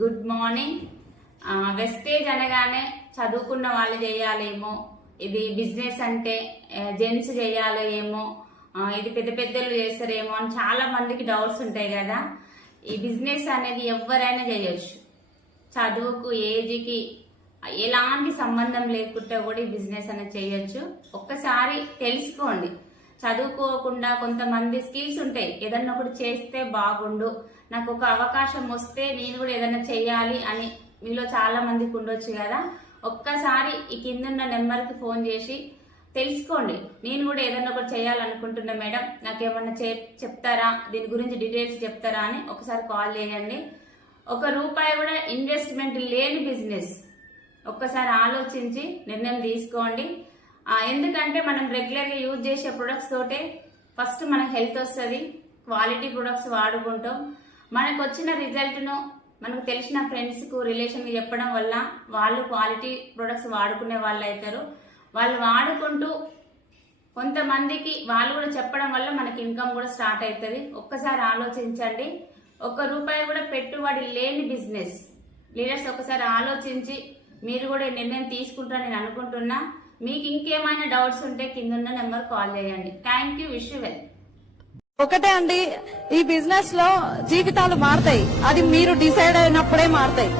Good morning. Wastage అనగానే చదువుకున్న వాళ్ళు చేయాలేమో, ఇది బిజినెస్ అంటే జెంట్స్ చేయాలో ఏమో, ఇది పెద్ద పెద్దలు చేస్తారేమో అని చాలా మందికి డౌట్స్ ఉంటాయి కదా. ఈ బిజినెస్ అనేది ఎవరైనా చేయొచ్చు. చదువుకు ఏజ్కి ఎలాంటి సంబంధం లేకుండా కూడా ఈ బిజినెస్ అనేది చేయొచ్చు. ఒక్కసారి తెలుసుకోండి. చదువుకోకుండా కొంతమంది స్కిల్స్ ఉంటాయి, ఏదన్నా ఒకటి చేస్తే బాగుండు, నాకు ఒక అవకాశం వస్తే నేను కూడా ఏదన్నా చేయాలి అని మీలో చాలా మందికి ఉండొచ్చు కదా. ఒక్కసారి ఈ కిందున్న నెంబర్కి ఫోన్ చేసి తెలుసుకోండి. నేను కూడా ఏదన్నా ఒకటి చేయాలనుకుంటున్నా మేడం, నాకేమన్నా చెప్తారా, దీని గురించి డీటెయిల్స్ చెప్తారా అని ఒకసారి కాల్ చేయండి. ₹1 కూడా ఇన్వెస్ట్మెంట్ లేని బిజినెస్. ఒక్కసారి ఆలోచించి నిర్ణయం తీసుకోండి. ఎందుకంటే మనం రెగ్యులర్గా యూజ్ చేసే ప్రొడక్ట్స్ తోటే ఫస్ట్ మనకు హెల్త్ వస్తుంది. క్వాలిటీ ప్రొడక్ట్స్ వాడుకుంటాం. మనకు వచ్చిన రిజల్ట్ను మనకు తెలిసిన ఫ్రెండ్స్కు రిలేషన్కి చెప్పడం వల్ల వాళ్ళు క్వాలిటీ ప్రొడక్ట్స్ వాడుకునే వాళ్ళు అవుతారు. వాళ్ళు వాడుకుంటూ కొంతమందికి వాళ్ళు కూడా చెప్పడం వల్ల మనకి ఇన్కమ్ కూడా స్టార్ట్ అవుతుంది. ఒక్కసారి ఆలోచించండి. ₹1 కూడా పెట్టుబడి లేని బిజినెస్. లీడర్స్ ఒకసారి ఆలోచించి మీరు కూడా నిర్ణయం తీసుకుంటారని నేను అనుకుంటున్నా. మీకు ఇంకేమైనా డౌట్స్ ఉంటే కింద నెంబర్ కాల్ చేయండి. Thank you. Wish you well. ఒకటే అండి, ఈ బిజినెస్ లో జీవితాలు మారతాయి. అది మీరు డిసైడ్ అయినప్పుడే మారతాయి.